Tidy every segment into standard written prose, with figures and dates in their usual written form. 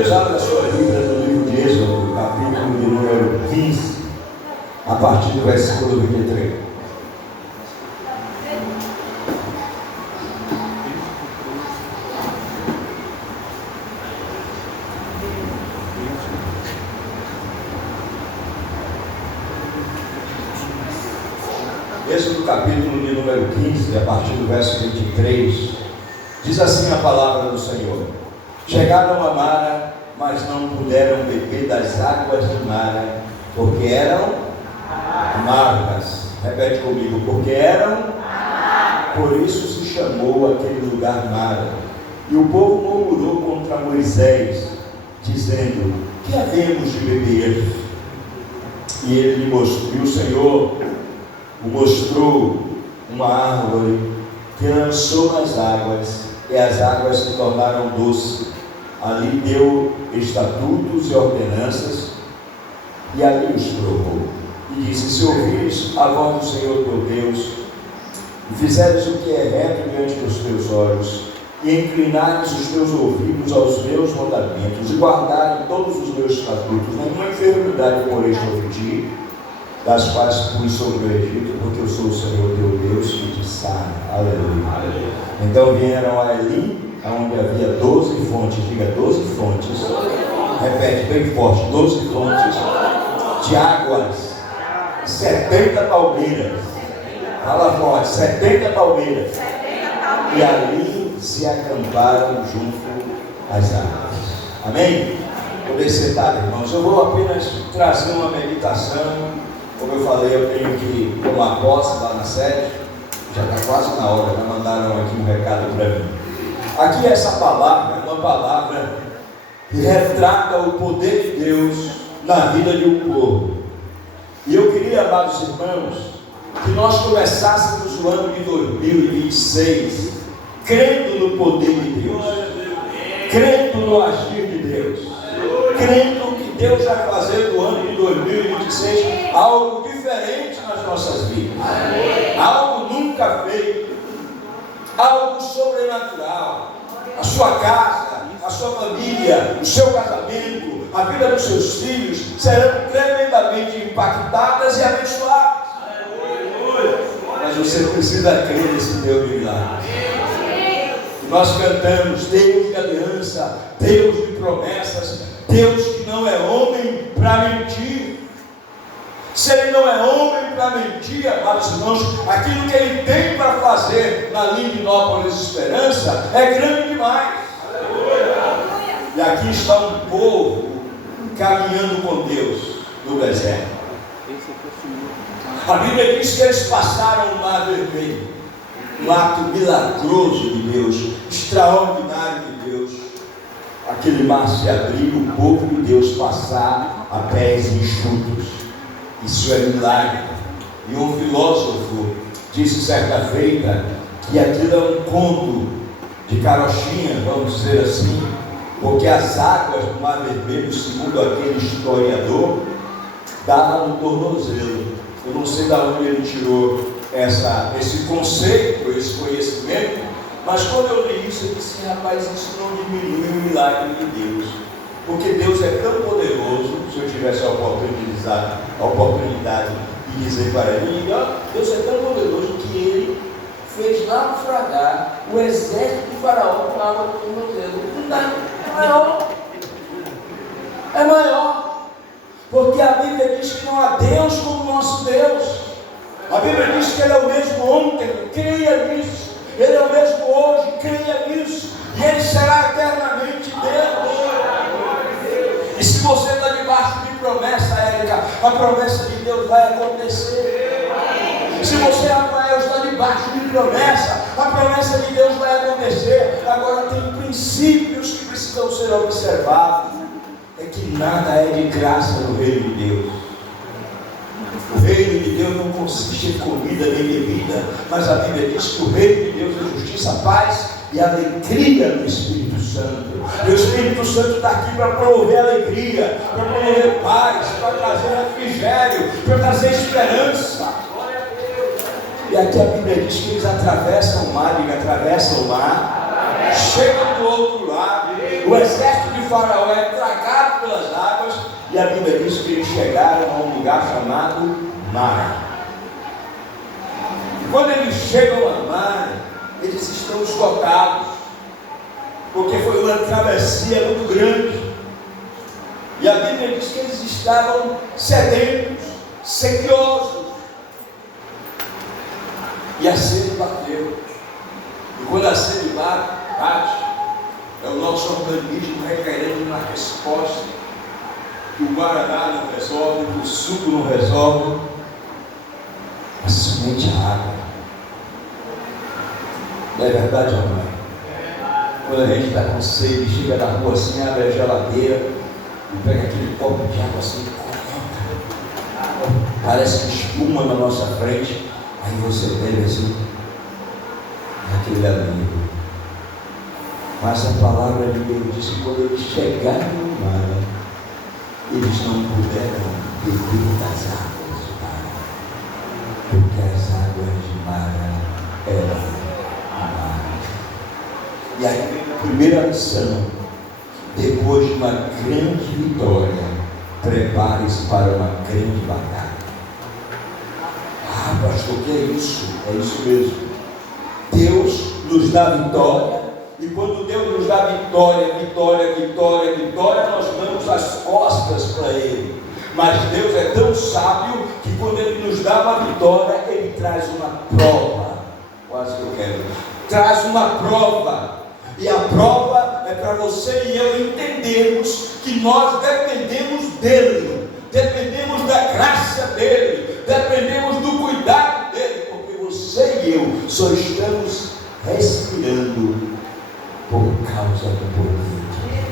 Deus, abra a sua Bíblia no livro de Êxodo, capítulo de número 15, a partir do versículo 23. Êxodo capítulo de número 15, a partir do verso 23, diz assim a palavra do Senhor: Chegaram a Mara, mas não puderam beber das águas de Mara, porque eram amargas. Repete comigo: porque eram amargas. Por isso se chamou aquele lugar Mara. E o povo murmurou contra Moisés, dizendo: que havemos de beber? E ele lhe mostrou, e o Senhor o mostrou uma árvore que lançou nas águas, e as águas se tornaram doces. Ali deu estatutos e ordenanças, e ali os provou. E disse: se ouvires a voz do Senhor teu Deus, e fizeres o que é reto diante dos teus olhos, e inclinares os teus ouvidos aos meus mandamentos, e guardares todos os meus estatutos, nenhuma enfermidade porei sobre ti, das quais pus sobre o Egito, porque eu sou o Senhor teu Deus que te sara. Aleluia. Aleluia. Então vieram a Elim, onde havia 12 fontes, diga 12 fontes, repete bem forte, 12 fontes de águas, 70 palmeiras, fala forte, 70 palmeiras, e ali se acamparam junto às águas. Amém? Poder sentar, irmãos. Eu vou apenas trazer uma meditação. Como eu falei, eu tenho que tomar posse lá na sede, já está quase na hora, já mandaram aqui um recado para mim. Aqui essa palavra é uma palavra que retrata o poder de Deus na vida de um povo. E eu queria, amados irmãos, que nós começássemos o ano de 2026 crendo no poder de Deus, crendo no agir de Deus, crendo que Deus vai fazer no ano de 2026 algo diferente nas nossas vidas, algo nunca feito, algo sobrenatural. A sua casa, a sua família, o seu casamento, a vida dos seus filhos serão tremendamente impactadas e abençoadas. Mas você precisa crer nesse Deus de milagres. Nós cantamos: Deus de aliança, Deus de promessas, Deus que não é homem para mentir. Se Ele não é homem para mentir, amados irmãos, aquilo que Ele tem para fazer na Lindinópolis Esperança é grande demais. Aleluia. E aqui está um povo caminhando com Deus no deserto. A Bíblia diz que eles passaram o mar vermelho, um ato milagroso de Deus, extraordinário de Deus. Aquele mar se abriu, o povo de Deus passar a pés enxutos. Isso é milagre. E um filósofo disse certa feita que aquilo é um conto de carochinha, vamos dizer assim, porque as águas do Mar Vermelho, segundo aquele historiador, davam no tornozelo. Eu não sei de onde ele tirou esse conceito, esse conhecimento, mas quando eu li isso, eu disse: rapaz, isso não diminui o milagre de Deus, porque Deus é tão poderoso. Se eu tivesse a oportunidade de dizer para ele: Deus é tão poderoso que Ele fez naufragar o exército de Faraó com água do tornozelo. É maior, porque a Bíblia diz que não há Deus como nosso Deus. A Bíblia diz que Ele é o mesmo ontem, creia nisso. Ele é o mesmo hoje, creia nisso. E Ele será eternamente Deus. E se você está debaixo de promessa, Érica, a promessa de Deus vai acontecer. Se você, Rafael, está debaixo de promessa, a promessa de Deus vai acontecer. Agora tem princípios que precisam ser observados. É que nada é de graça no reino de Deus. O reino de Deus não consiste em comida nem bebida, mas a Bíblia diz que o reino de Deus é justiça, paz e alegria no Espírito Santo. E o Espírito Santo está aqui para promover alegria, para promover paz, para trazer refrigério, para trazer esperança. E aqui a Bíblia diz que eles atravessam o mar, chegam do outro lado, O exército de Faraó é tragado pelas águas, e a Bíblia diz que eles chegaram a um lugar chamado Mara. E quando eles chegam a Mara, eles estão esgotados, porque foi uma travessia muito grande. E a Bíblia diz que eles estavam sedentos, sequiosos. E a sede bateu. E quando a sede bate, é o nosso organismo requerendo uma resposta. Que o guaraná não resolve, que o suco não resolve, mas somente a água. Não é verdade, mamãe? Quando a gente está com sede, chega na rua assim, abre a geladeira e pega aquele copo de água assim, parece que espuma na nossa frente, aí você bebe assim, aquele alívio. Mas a palavra de Deus diz que quando eles chegaram no mar, eles não puderam beber das águas de Mara, porque as águas de Mara eram amargas. E aí vem a primeira lição: depois de uma grande vitória, prepare-se para uma grande batalha. Ah, pastor, o que é isso? É isso mesmo. Deus nos dá vitória. E quando Deus nos dá vitória, nós damos as costas para Ele. Mas Deus é tão sábio que quando Ele nos dá uma vitória, Ele traz uma prova. Quase que eu quero. Traz uma prova. E a prova é para você e eu entendermos que nós dependemos dEle. Dependemos da graça dEle. Dependemos do cuidado dEle. Porque você e eu só estamos respirando por causa do poder de Deus.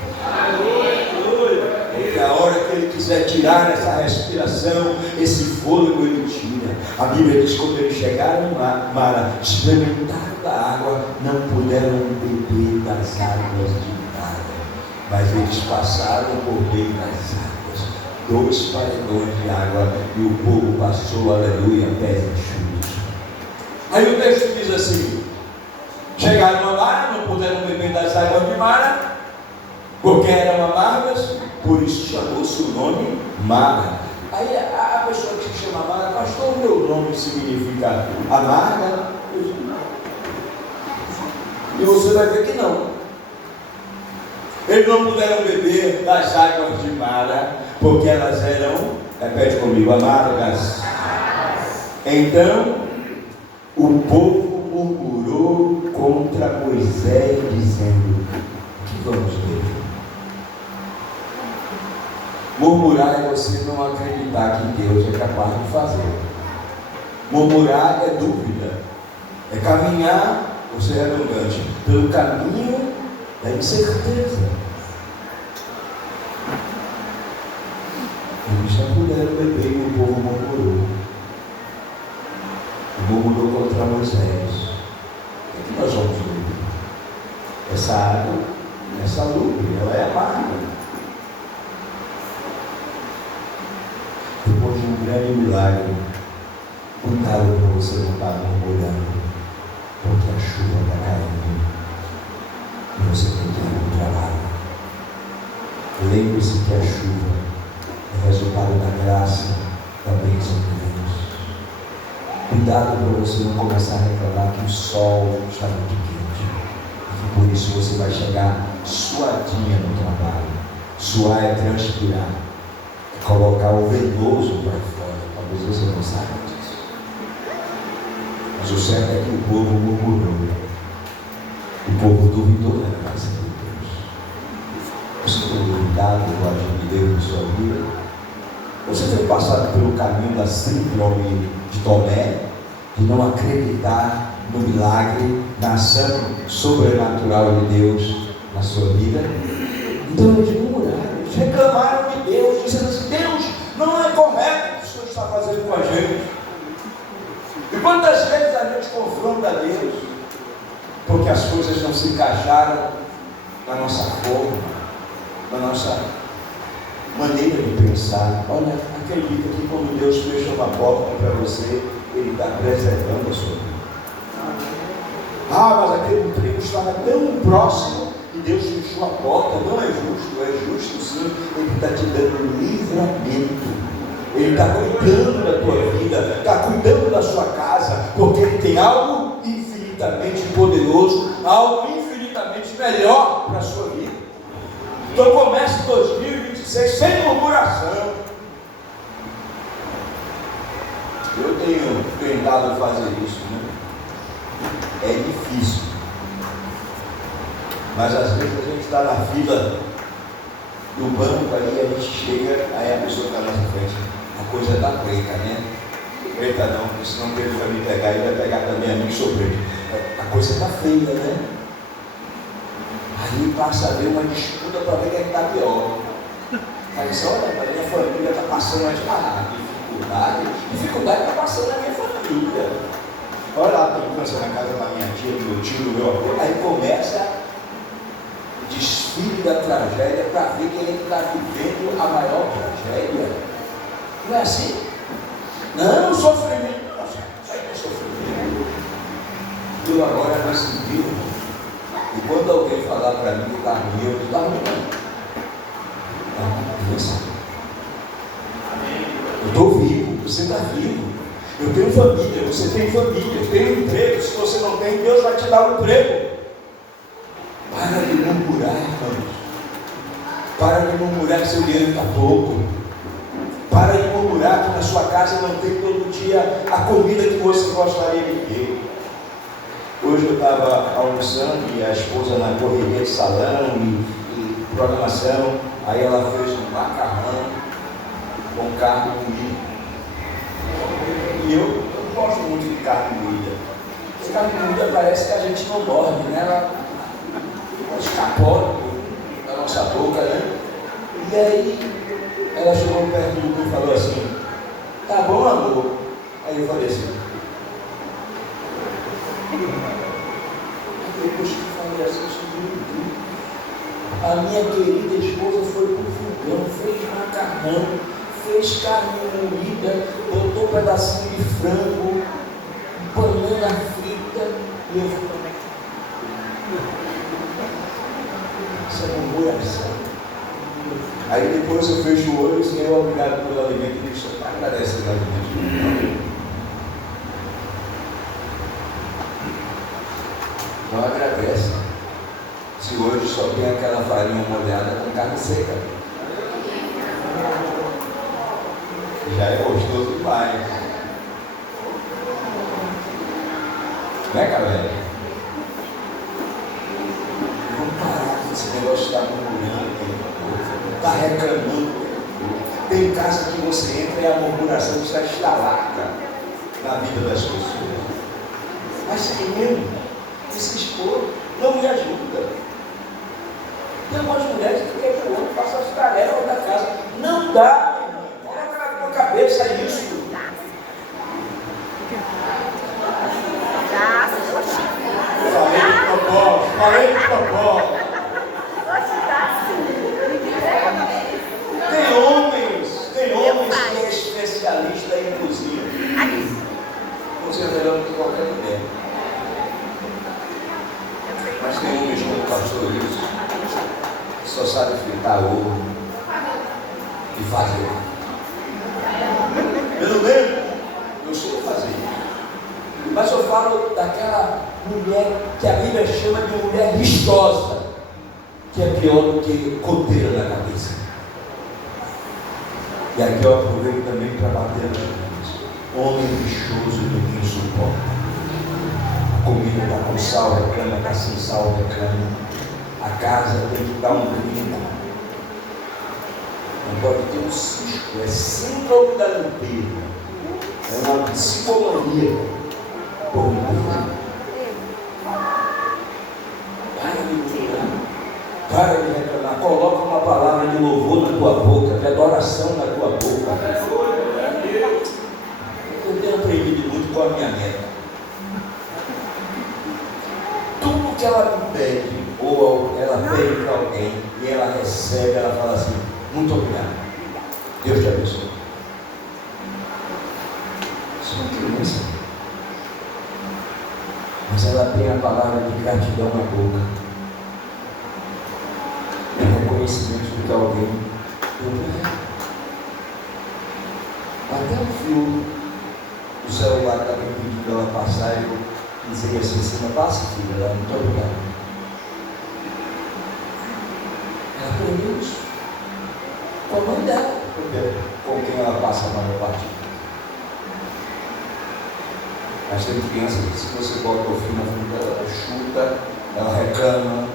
Porque a hora que Ele quiser tirar essa respiração, esse fôlego, Ele tira. A Bíblia diz que quando eles chegaram em Mara, experimentaram da água, não puderam beber das águas de Mara, mas eles passaram por meio das águas, 2 paredões de água, e o povo passou, aleluia, pés enxutos. Aí o texto diz assim: chegaram a Mara, não puderam beber das águas de Mara, porque eram amargas, por isso chamou-se o nome Mara. Aí a pessoa que se chama Mara, pastor, o meu nome significa amarga? E você vai ver que não. Eles não puderam beber das águas de Mara, porque elas eram, repete comigo, amargas. Então, o povo murmurou contra Moisés, dizendo: o que vamos beber? Murmurar é você não acreditar que Deus é capaz de fazer. Murmurar é dúvida, é caminhar, você é redundante, pelo caminho da incerteza. Eles não puderam beber e o povo murmurou. Murmurou contra Moisés. O que nós vamos beber? Essa água, essa lubre, ela é amarga. Depois de um grande milagre, cuidado para você não estar murmurando, porque a chuva está caindo e você tem que ir para o trabalho. Lembre-se que a chuva é resultado da graça, da bênção de Deus. Cuidado para você não começar a reclamar que o sol está muito quente, e que por isso você vai chegar suadinha no trabalho. Suar é transpirar, é colocar o venoso para fora. Talvez você não saiba disso. Mas o certo é que o povo murmurou. O povo duvidou da graça de Deus. Você tem duvidado do agir de Deus na sua vida? Você tem passado pelo caminho da síndrome de Tomé, de não acreditar no milagre, na ação sobrenatural de Deus na sua vida? Então eles murmuraram, eles reclamaram de Deus, dizendo assim: Deus, não é correto o que o Senhor está fazendo com a gente. E quantas vezes a gente confronta Deus, porque as coisas não se encaixaram na nossa forma, na nossa maneira de pensar. Olha, acredita que quando Deus fecha uma porta para você, Ele está preservando a sua vida. Ah, mas aquele emprego estava tão próximo e Deus fechou a porta. Não é justo, é justo sim. Ele está te dando livramento. Ele está cuidando da tua vida, está cuidando da sua casa, porque Ele tem algo infinitamente poderoso, algo infinitamente melhor para a sua vida. Então comece 2026 sem murmuração. Eu tenho tentado fazer isso, né? É difícil, mas às vezes a gente está na fila do banco, aí a gente chega, aí a pessoa está na nossa frente, a coisa está preta, né? Preta não, porque senão ele vai me pegar e vai pegar também a mim, sou preto. A coisa está feia, né? Aí passa a ver uma disputa para ver quem está pior. Aí só olha, a minha família está passando dificuldade está passando na minha família. Olha lá, tem câncer na casa da minha tia, do meu tio, do meu avô. Aí começa o desfile da tragédia para ver quem está vivendo a maior tragédia. Não é assim? Não, sofrimento. Nossa, isso aí não é sofrimento. Eu agora recebi. E quando alguém falar para mim que está ruim, eu digo, está ruim não. Eu estou vivo, você está vivo. Eu tenho família, você tem família, eu tenho emprego. Se você não tem, Deus vai te dar um emprego. Para de murmurar, irmãos. Para de murmurar que seu dinheiro está pouco. Para de murmurar que na sua casa não tem todo dia a comida que você gostaria de ter. Hoje eu estava almoçando e a esposa na correria de salão e programação. Aí ela fez um macarrão com carne moída. E eu não gosto muito de carne moída. Porque carne moída parece que a gente não morde, né? Ela escapou da nossa boca, né? E aí ela chegou perto de mim e falou assim: tá bom, amor? Aí eu falei assim. Depois que eu falei assim, a minha querida esposa foi pro fogão, fez macarrão, fez carne moída, botou um pedacinho de frango, banana frita, e eu falei, isso é murmuração. Aí depois eu fecho o olho e Senhor, obrigado pelo alimento, e deixa eu agradecer pelo alimento. Não agradece. Se hoje só tem aquela farinha molhada com carne seca, já é gostoso demais. Né, galera? Vamos parar com esse negócio de estar murmurando, está reclamando. Tem casa que você entra e a murmuração está instalada na vida das pessoas. Mas é mesmo. Se expor, não me ajuda. Tem algumas mulheres que querem que o outro faça as tarefas da casa. Não dá, meu irmão. Coloca na tua cabeça isso. Falei de propósito. Tem homens que é especialista em cozinha. Você é melhor do que qualquer mulher. Mas tem homens como o pastor isso, que só sabe fritar ovo e fazer. Pelo menos eu sei fazer. Mas eu falo daquela mulher que a Bíblia chama de mulher vistosa, que é pior do que coteira na cabeça. E aqui eu aproveito também para bater nas mãos. Homem lixoso ninguém suporta. A comida está com sal, reclama, está sem sal, reclama. A casa tem que dar um brinco. Não pode ter um cisco. É síndrome da limpeza. É uma psicologia por limpeza. Para de reclamar. Coloca uma palavra de louvor na tua boca, de adoração na tua boca. Eu tenho aprendido muito com a minha neta. Tudo que ela me pede, ou ela pede para alguém, e ela recebe, ela fala assim: muito obrigado, Deus te abençoe. Isso é uma criança, mas ela tem a palavra de gratidão na boca. que alguém deu para ela. Até o fio do celular que estava impedindo ela passar, eu dizia assim: você não passa, filha, ela não está obrigada. Ela aprendeu isso com a mãe dela, com quem ela passa a maior parte. Mas tem crianças que, se você bota o fio na frente dela, ela chuta, ela reclama.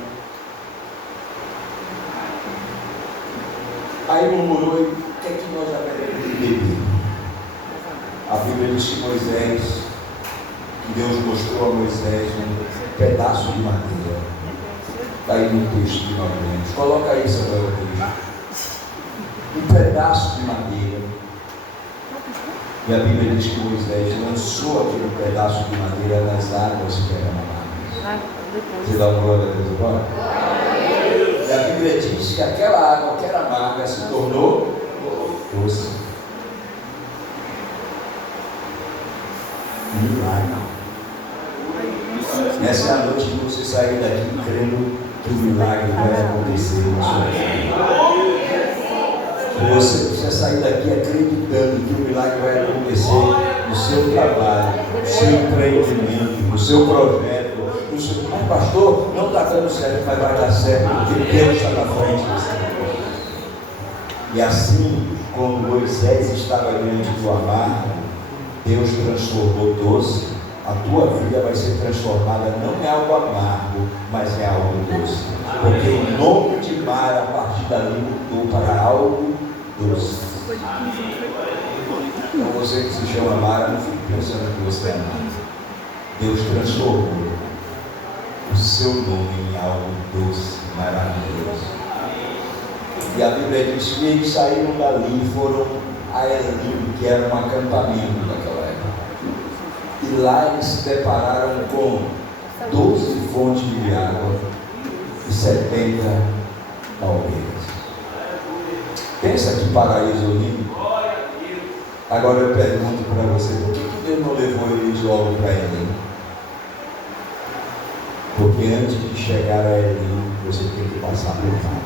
Aí murmurou: e o que é que nós aprendemos de beber? A Bíblia diz que Moisés, que Deus mostrou a Moisés um pedaço de madeira. Está aí no texto que nós lemos. Coloca aí, Samuel, o texto. Um pedaço de madeira. E a Bíblia diz que Moisés lançou aquele pedaço de madeira nas águas que eram amargas. Você dá uma glória a Deus agora? E a Bíblia diz que aquela água que era amarga se tornou doce. Milagre. Essa é a noite que você sair daqui crendo que o milagre vai acontecer na sua vida. Você sair daqui acreditando que o milagre vai acontecer no seu trabalho, no seu empreendimento, no seu projeto. No seu... Mas pastor, não está dando certo, mas vai dar certo, porque Deus está na frente desse negócio. E assim, quando Moisés estava diante do mar, Deus transformou doce. A tua vida vai ser transformada não em algo amargo, mas em algo doce. Porque o nome de mar, a partir dali, mudou para algo doce. Então você que se chama Mara, não fique pensando que você é amado. Deus transformou o seu nome em algo doce, maravilhoso. E a Bíblia diz que eles saíram dali e foram a Elim, que era um acampamento daquela época. E lá eles se depararam com 12 fontes de água e 70 palmeiras. Pensa que paraíso lindo. Agora eu pergunto para você: por que Deus não levou eles logo para Elim? Porque antes de chegar a Elim, você tem que passar por lá.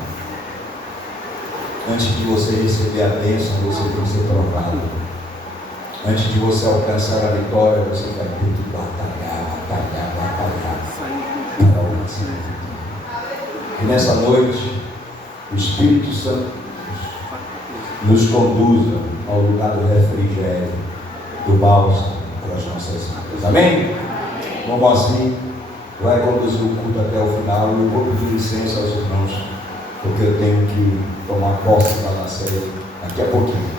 Antes de você receber a bênção, você tem que ser provado. Antes de você alcançar a vitória, você vai ter que batalhar. Para alcançar a vitória. E nessa noite, o Espírito Santo nos conduza ao lugar do refrigério, do bálsamo para as nossas vidas. Amém? Vamos assim, vai conduzir o culto até o final. E eu vou pedir licença aos irmãos, porque eu tenho que tomar posse da ceia daqui a pouquinho.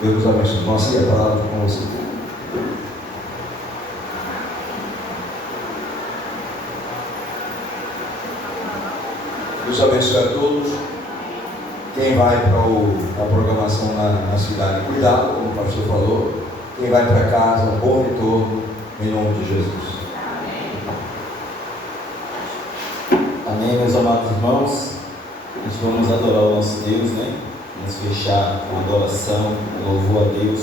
Deus nos abençoe. Vamos a palavra com você. Deus abençoe a todos. Quem vai para a programação na cidade, cuidado, como o pastor falou. Quem vai para casa, um bom retorno, em nome de Jesus. Amém, meus amados irmãos. Nós vamos adorar o nosso Deus, né? Vamos fechar com adoração, louvor a Deus.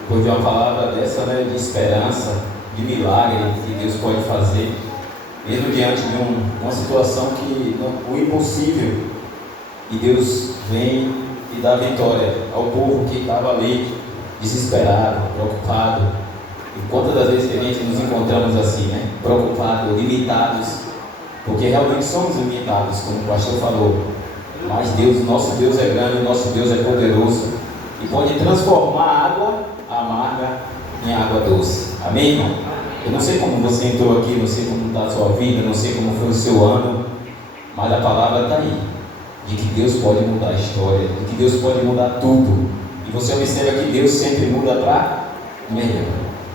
Depois de uma palavra dessa, né, de esperança, de milagre que Deus pode fazer, mesmo diante de uma situação que o impossível, e Deus vem e dá vitória ao povo que estava ali, desesperado, preocupado. E quantas das vezes que a gente nos encontramos assim, né? Preocupados, limitados, porque realmente somos limitados, como o pastor falou. Mas Deus, nosso Deus é grande, nosso Deus é poderoso e pode transformar a água amarga em água doce. Amém, irmão? Eu não sei como você entrou aqui, não sei como está a sua vida, não sei como foi o seu ano, mas a palavra está aí, de que Deus pode mudar a história, de que Deus pode mudar tudo. E você observa que Deus sempre muda para melhor.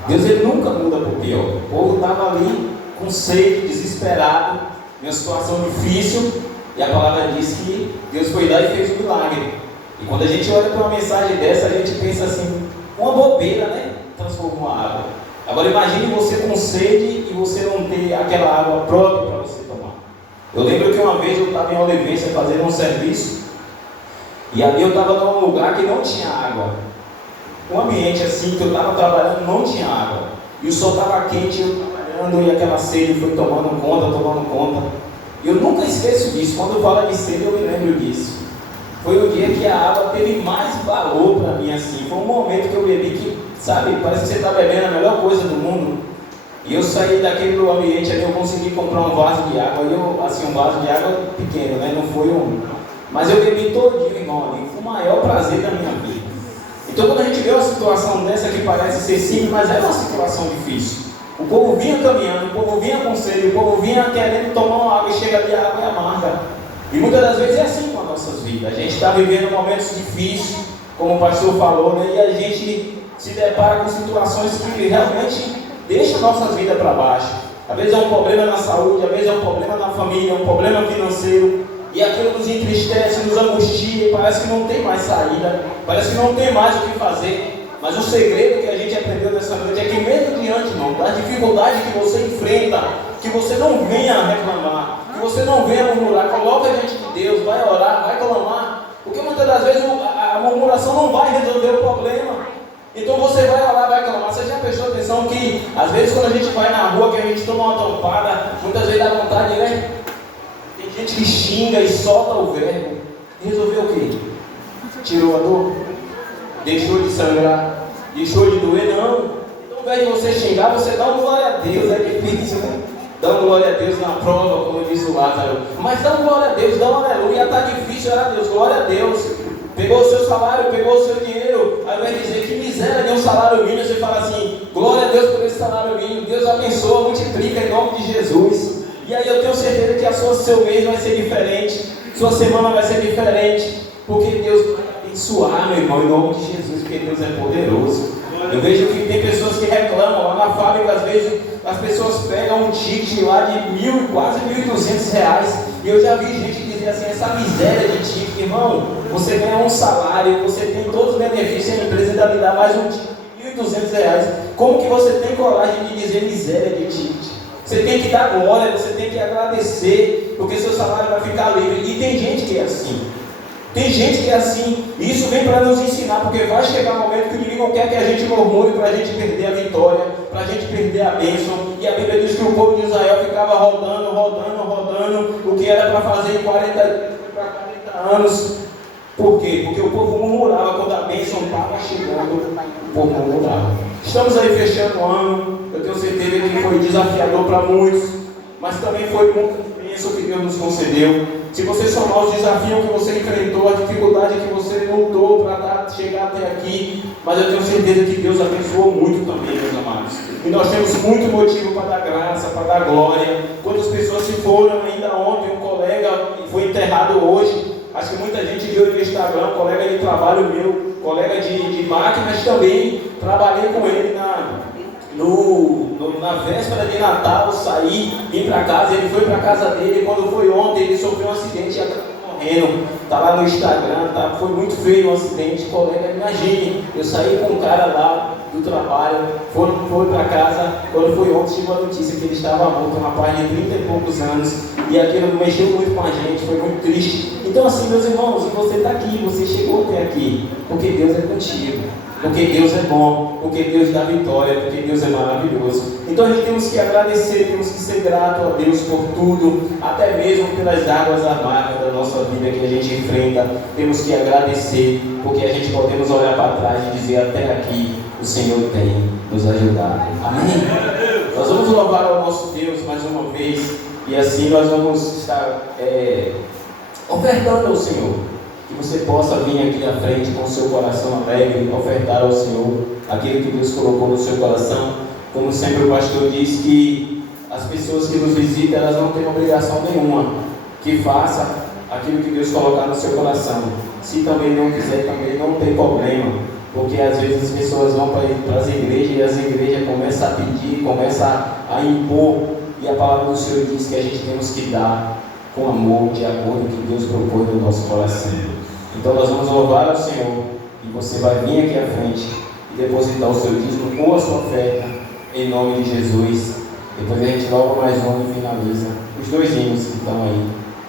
Deus, ele nunca muda para o pior. O povo estava ali com sede, desesperado, em uma situação difícil, e a palavra diz que Deus foi lá e fez um milagre. E quando a gente olha para uma mensagem dessa, a gente pensa assim, uma bobeira, né? Transformou a água. Agora imagine você com sede e você não ter aquela água própria para você tomar. Eu lembro que uma vez eu estava em Olivência fazendo um serviço, e ali eu estava num lugar que não tinha água. Um ambiente assim que eu estava trabalhando não tinha água. E o sol estava quente, eu trabalhando, e aquela sede foi tomando conta. E eu nunca esqueço disso. Quando eu falo de sede, eu me lembro disso. foi o dia que a água teve mais valor para mim, assim. Foi um momento que eu bebi que, sabe, parece que você está bebendo a melhor coisa do mundo. E eu saí daquele ambiente ali, eu consegui comprar um vaso de água, um vaso de água pequeno, né? Não foi um. Mas eu bebi todinho, irmão, ali. Foi o maior prazer da minha vida. Então, quando a gente vê uma situação dessa que parece ser simples, mas é uma situação difícil. O povo vinha caminhando, o povo vinha com sede, o povo vinha querendo tomar uma água e chega ali a água é amarga. E muitas das vezes é assim com as nossas vidas. A gente está vivendo momentos difíceis, como o pastor falou, né? E a gente se depara com situações que realmente deixam nossas vidas para baixo. Às vezes é um problema na saúde, às vezes é um problema na família, um problema financeiro. E aquilo nos entristece, nos angustia, e parece que não tem mais saída, parece que não tem mais o que fazer. Mas o segredo que a gente aprendeu nessa noite é que mesmo diante, irmão, da dificuldade que você enfrenta, que você não venha reclamar, que você não venha murmurar, coloca diante de Deus, vai orar, vai clamar, porque muitas das vezes a murmuração não vai resolver o problema. Então você vai orar, vai clamar. Você já prestou atenção que às vezes quando a gente vai na rua, que a gente toma uma tompada, muitas vezes dá vontade, né? Tem gente que xinga e solta o verbo. E resolveu o quê? Tirou a dor? Deixou de sangrar? Deixou de doer? Não. Então ao invés de você xingar, você dá uma glória a Deus. É difícil, né? Dá uma glória a Deus na prova, como disse o Lázaro. Mas dá uma glória a Deus, dá uma aleluia. Está difícil, era Deus, glória a Deus. Pegou o seu salário, pegou o seu dinheiro. Aí vai dizer que miséria de um salário mínimo. Você fala assim, glória a Deus por esse salário mínimo. Deus abençoa, multiplica em nome de Jesus. E aí eu tenho certeza que seu mês vai ser diferente, sua semana vai ser diferente, porque Deus vai abençoar, meu irmão, em nome de Jesus, porque Deus é poderoso. Eu vejo que tem pessoas que reclamam lá na fábrica, às vezes as pessoas pegam um ticket lá de quase R$1.200, e eu já vi gente dizer assim, essa miséria de ticket, irmão, você ganha um salário, você tem todos os benefícios, a empresa ainda lhe dá mais um ticket de R$1.200, como que você tem coragem de dizer miséria de ticket? Você tem que dar glória, você tem que agradecer, porque seu salário vai ficar livre. E tem gente que é assim. Tem gente que é assim. E isso vem para nos ensinar, porque vai chegar um momento que o inimigo não quer que a gente murmure para a gente perder a vitória, para a gente perder a bênção. E a Bíblia diz que o povo de Israel ficava rodando, o que era para fazer em 40 anos. Por quê? Porque o povo murmurava quando a bênção estava chegando, o povo murmurava. Estamos aí fechando o ano, eu tenho certeza que foi desafiador para muitos, mas também foi muita bênção que Deus nos concedeu. Se você somar os desafios que você enfrentou, a dificuldade que você lutou para chegar até aqui, mas eu tenho certeza que Deus abençoou muito também, meus amados. E nós temos muito motivo para dar graça, para dar glória. Quantas pessoas se foram ainda ontem, um colega foi enterrado hoje. Acho que muita gente viu no Instagram, colega de trabalho meu, colega de máquinas também, trabalhei com ele na véspera de Natal, saí, vim para casa, ele foi para casa dele, quando foi ontem, ele sofreu um acidente e acabou morrendo. Está lá no Instagram, foi muito feio o acidente, colega, imagine, eu saí com um cara lá do trabalho, foi para casa, quando foi ontem, chegou a notícia que ele estava morto, um rapaz de 30 e poucos anos, e aquilo mexeu muito com a gente, foi muito triste. Então assim, meus irmãos, você está aqui, você chegou até aqui, porque Deus é contigo, porque Deus é bom, porque Deus dá vitória, porque Deus é maravilhoso. Então a gente temos que agradecer, temos que ser grato a Deus por tudo, até mesmo pelas águas amargas da nossa vida que a gente enfrenta. Temos que agradecer, porque a gente podemos olhar para trás e dizer, até aqui o Senhor tem nos ajudado. Amém? Nós vamos louvar ao nosso Deus mais uma vez, e assim nós vamos estar ofertando ao Senhor. Que você possa vir aqui à frente com o seu coração alegre, ofertar ao Senhor aquilo que Deus colocou no seu coração. Como sempre o pastor diz, que as pessoas que nos visitam, elas não têm obrigação nenhuma. Que faça aquilo que Deus colocar no seu coração. Se também não quiser, também não tem problema. Porque às vezes as pessoas vão para as igrejas e as igrejas começam a pedir, começam a impor. E a palavra do Senhor diz que a gente temos que dar com amor, de acordo com o que Deus propôs no nosso coração. Então nós vamos louvar ao Senhor, e você vai vir aqui à frente e depositar o seu dízimo com a sua oferta, em nome de Jesus. Depois a gente louva mais um e finaliza os dois hinos que estão aí,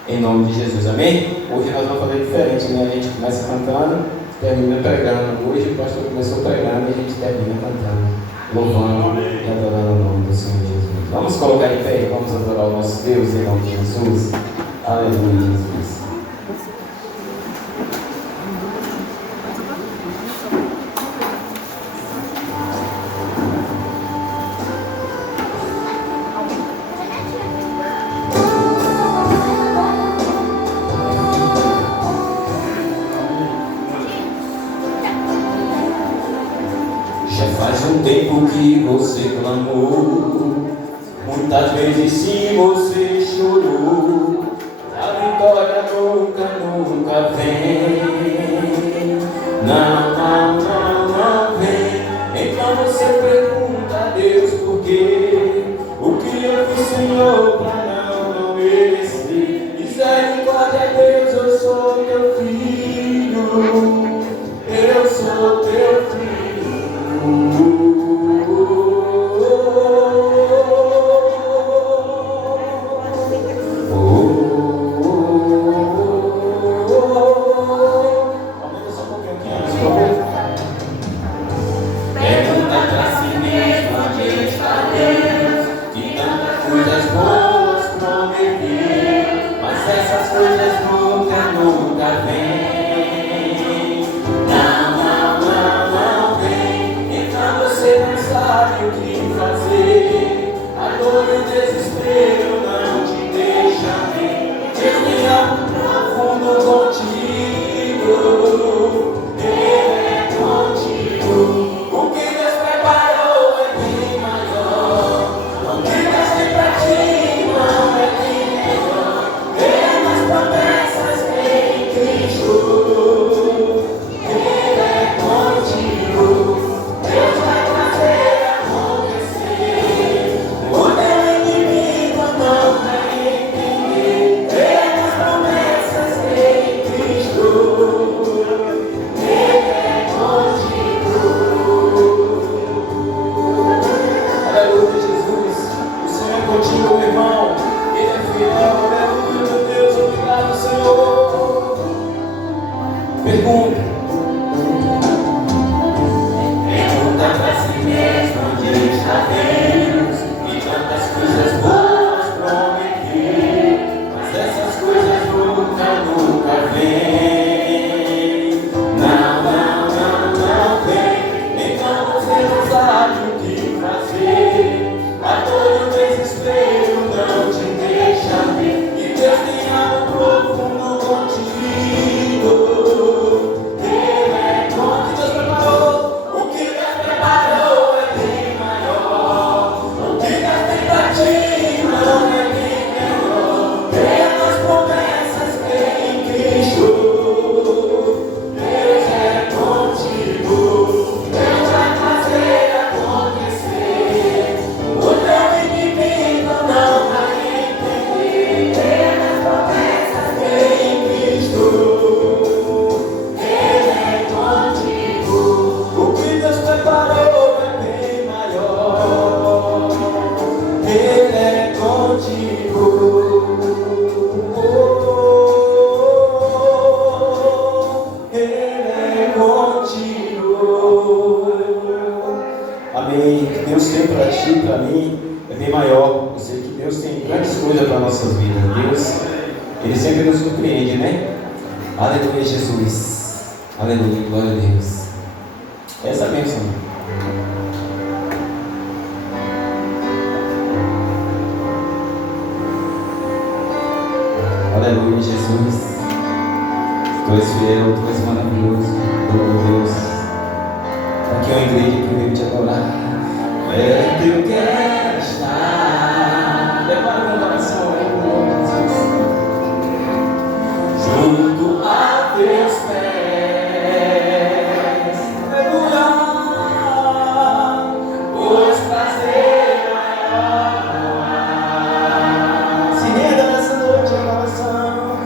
em nome de Jesus. Amém? Hoje nós vamos fazer diferente, né? A gente começa cantando, termina pregando. Hoje o pastor começou pregando e a gente termina cantando, louvando e adorando o nome do Senhor Jesus. Vamos colocar em pé e vamos adorar o nosso Deus em nome de Jesus. Aleluia, Jesus. Faz um tempo que você clamou, muitas vezes sim você chorou, a vitória nunca, nunca vem. Não, não, não, não vem. Então você pergunta a Deus por quê? O que eu fiz, Senhor, para não merecer? Misericórdia, Deus, eu sou teu filho, eu sou teu filho. Amém. O que Deus tem para ti e para mim é bem maior. Eu sei que Deus tem grandes coisas para nossas vidas. Deus, Ele sempre nos surpreende, né? Aleluia, Jesus. Aleluia, glória a Deus. Essa é a bênção. Aleluia, Jesus. Tu és fiel, tu és maravilhoso. Glória a Deus. Aqui é uma igreja que veio te adorar. É que eu quero estar. Prepara uma oração junto a teus pés. Aleluia. Pois prazer maior não há. Se renda nessa noite em oração.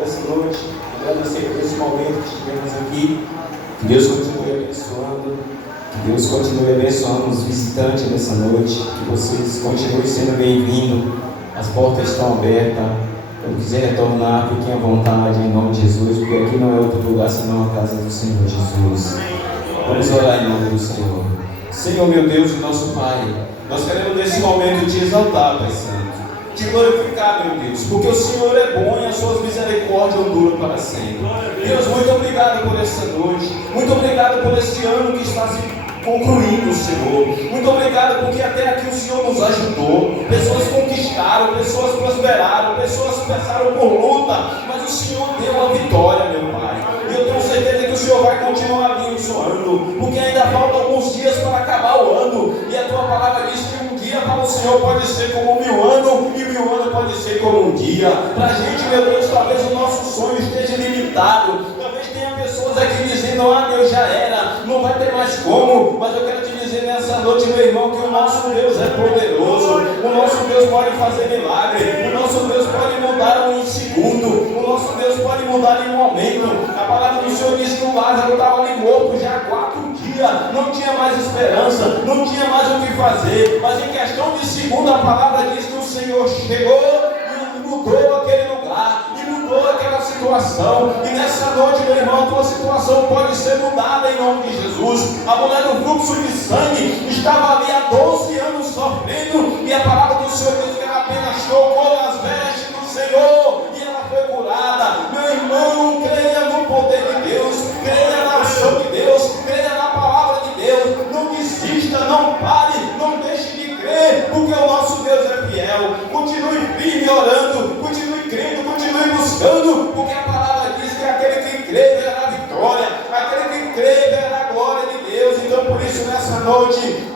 por essa noite, agradecer por esse momento que estivemos aqui. Que Deus continue abençoando, que Deus continue abençoando os visitantes nessa noite, que vocês continuem sendo bem-vindos, as portas estão abertas. Quando quiser retornar, fiquem à vontade em nome de Jesus, porque aqui não é outro lugar senão a casa do Senhor Jesus. Vamos orar em nome do Senhor. Senhor, meu Deus e nosso Pai, nós queremos nesse momento te exaltar, Pai Santo, te glorificar, meu Deus, porque o Senhor é bom e as suas misericórdias duram para sempre. Deus, muito obrigado por essa noite, muito obrigado por esse ano que está se concluindo, Senhor. Muito obrigado porque até aqui o Senhor nos ajudou. Pessoas conquistaram, pessoas prosperaram, pessoas passaram por luta, mas o Senhor deu a vitória, meu Pai. E eu tenho certeza que o Senhor vai continuar abençoando, porque ainda faltam alguns dias para acabar o ano, e a tua palavra diz que um dia para o Senhor pode ser como 1000 anos, e 1000 anos pode ser como um dia. Para a gente, meu Deus, talvez o nosso sonho esteja limitado. Talvez tenha pessoas aqui dizendo: ah, Deus, já era, não vai ter mais como. Mas eu quero te dizer nessa noite, meu irmão, que o nosso Deus é poderoso. O nosso Deus pode fazer milagre. O nosso Deus pode mudar em segundo. O nosso Deus pode mudar em um momento. A palavra do Senhor diz que o Lázaro estava ali morto já há 4 dias. Não tinha mais esperança, não tinha mais o que fazer. Mas em questão de segundo, a palavra diz que o Senhor chegou e mudou aquele lugar, e mudou aquela situação. E nessa noite, meu irmão, tua situação pode ser mudada em nome de Jesus. A mulher do fluxo de sangue estava ali há 12 anos sofrendo, e a palavra do Senhor diz que ela apenas tocou nas vestes do Senhor e ela foi curada. Meu irmão, creia no poder de Deus, creia na ação de Deus, creia na palavra de Deus. Não desista, não pare, não deixe de crer, porque o nosso Deus é fiel. Continue firme orando, continue crendo, continue buscando, porque a palavra diz que aquele que crê verá a vitória, aquele que crê verá a glória de Deus. Então por isso nessa noite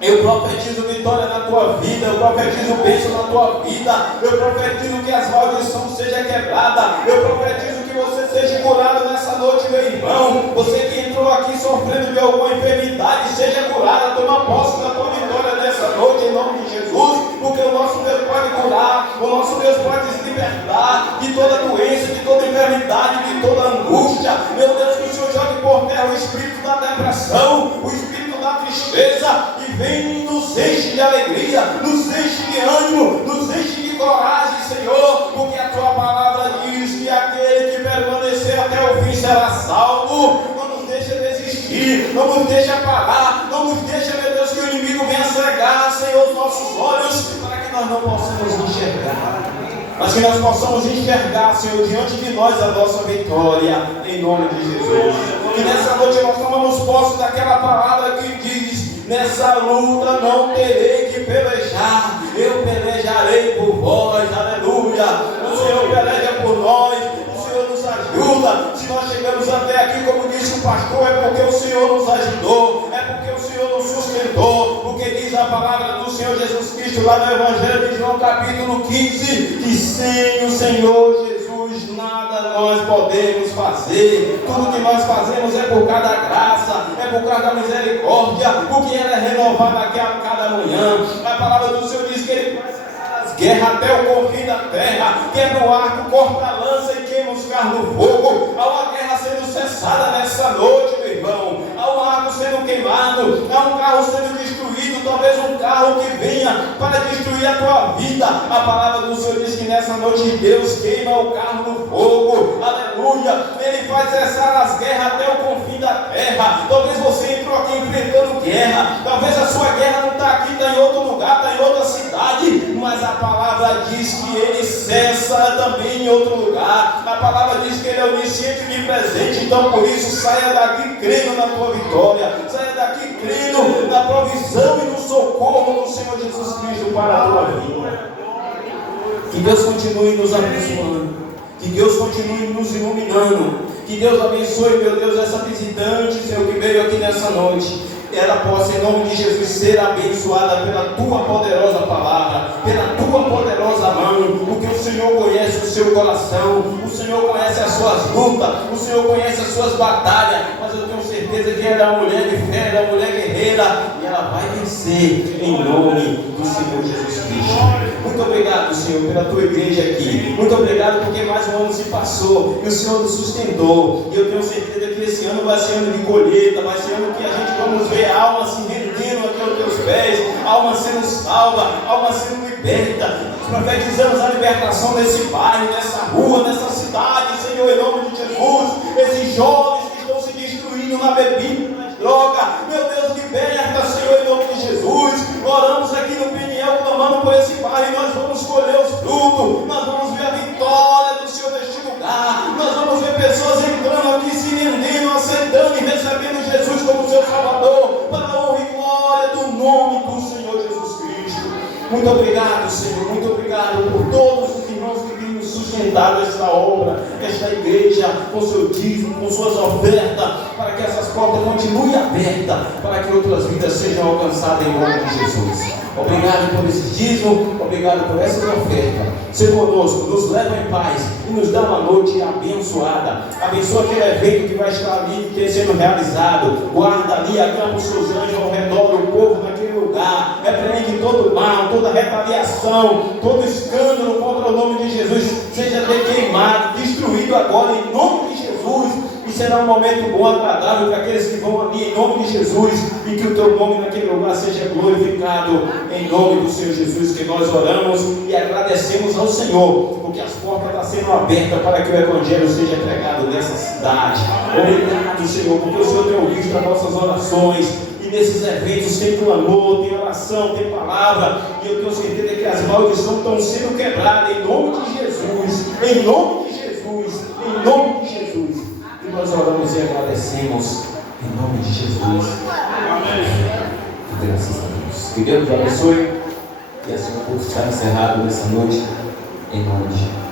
eu profetizo vitória na tua vida, eu profetizo bênção na tua vida, eu profetizo que as maldições sejam quebradas, eu profetizo que você seja curado nessa noite, meu irmão. Você que entrou aqui sofrendo de alguma enfermidade, seja curado, toma posse da tua vitória nessa noite, em nome de Jesus, porque o nosso Deus pode curar, o nosso Deus pode se libertar de toda doença, de toda enfermidade, de toda angústia. Meu Deus, que o Senhor jogue por terra o espírito da depressão, o espírito da tristeza, e vem nos enche de alegria, nos enche de ânimo, nos enche de coragem, Senhor, porque a tua palavra diz que aquele que permanecer até o fim será salvo. Não nos deixa desistir, não nos deixa parar, não nos deixa, meu Deus, que o inimigo venha cegar, Senhor, os nossos olhos, para que nós não possamos enxergar, mas que nós possamos enxergar, Senhor, diante de nós a nossa vitória, em nome de Jesus. Que nessa noite nós tomamos posse daquela palavra que diz: nessa luta não terei que pelejar, eu pelejarei por vós, aleluia. O Senhor peleja por nós, o Senhor nos ajuda. Se nós chegamos até aqui, como disse o pastor, é porque o Senhor nos ajudou, é porque o Senhor nos sustentou, porque diz a palavra do Senhor Jesus Cristo lá no Evangelho de João capítulo 15, que sem o Senhor Jesus nada nós podemos fazer. Tudo que nós fazemos é por causa da graça, é por causa da misericórdia, porque ela é renovada a cada manhã. A palavra do Senhor diz que Ele faz cessar as guerras até o confim da terra, quebra o arco, corta a lança e queima os carros no fogo. Há uma guerra sendo cessada nessa noite, meu irmão. Há um arco sendo queimado, há um carro sendo destruído, talvez um carro que venha para destruir a tua vida. A palavra do Senhor diz que nessa noite Deus queima o carro no fogo, aleluia. Ele faz cessar as guerras até o confim da terra. Talvez você entrou aqui enfrentando guerra, talvez a sua guerra não está aqui, está em outro lugar, está em outra cidade, mas a palavra diz que Ele cessa também em outro lugar. A palavra diz que Ele é onisciente e presente. Então por isso saia daqui crendo na tua vitória, saia daqui crendo na provisão e no socorro do Senhor Jesus Cristo para a tua vida. Que Deus continue nos abençoando, que Deus continue nos iluminando, que Deus abençoe, meu Deus, essa visitante, Senhor, que veio aqui nessa noite. Ela possa, em nome de Jesus, ser abençoada pela tua poderosa palavra, pela tua poderosa mão, porque o Senhor conhece o seu coração, o Senhor conhece as suas lutas, o Senhor conhece as suas batalhas, mas eu tenho certeza que ela é uma mulher de fé, ela é uma mulher guerreira, e ela vai vencer em nome do Senhor Jesus Cristo. Muito obrigado, Senhor, pela tua igreja aqui. Muito obrigado porque mais um ano se passou e o Senhor nos sustentou. E eu tenho certeza que esse ano vai ser ano de colheita, vai ser ano que a gente vamos ver almas se rendendo aqui aos teus pés, almas sendo salvas, almas sendo libertas. Profetizamos a libertação desse bairro, dessa rua, dessa cidade, Senhor, em nome de Jesus. Esses jovens que estão se destruindo na bebida, na droga, meu Deus, liberta, Senhor, em nome de Jesus. Oramos aqui no Peniel, clamando por esse bairro, e nós vamos colher os frutos, nós vamos ver a vitória do Senhor neste lugar, nós vamos ver pessoas entrando aqui, se rendendo, aceitando e recebendo Jesus como seu Salvador, para a honra e glória do nome do Senhor Jesus Cristo. Muito obrigado, Senhor, muito obrigado por todos os irmãos que têm nos sustentado esta obra, esta igreja, com seu dízimo, com suas ofertas, para que essas portas continuem abertas, para que outras vidas sejam alcançadas em nome de Jesus. Obrigado por esse dízimo, obrigado por essas ofertas. Seja conosco, nos leva em paz e nos dá uma noite abençoada. Abençoa aquele evento que vai estar ali sendo realizado. Guarda ali, acampa os seus anjos ao redor do povo naquele lugar. Repreende todo mal, toda retaliação, todo escândalo contra o nome de Jesus. Seja queimado, destruído agora em nome de Jesus. E será um momento bom, agradável para aqueles que vão ali em nome de Jesus, e que o teu nome naquele lugar seja glorificado em nome do Senhor Jesus, que nós oramos e agradecemos ao Senhor, porque as portas estão sendo abertas para que o Evangelho seja pregado nessa cidade. Obrigado, Senhor, porque o Senhor tem ouvido as nossas orações, e nesses eventos tem clamor, tem oração, tem palavra, e eu tenho certeza que as maldições estão sendo quebradas em nome de Jesus, em nome de Jesus, em nome de Jesus. E nós oramos e agradecemos em nome de Jesus. Amém. Graças a Deus. Que Deus nos abençoe. E assim o culto está encerrado nessa noite, em nome de Jesus.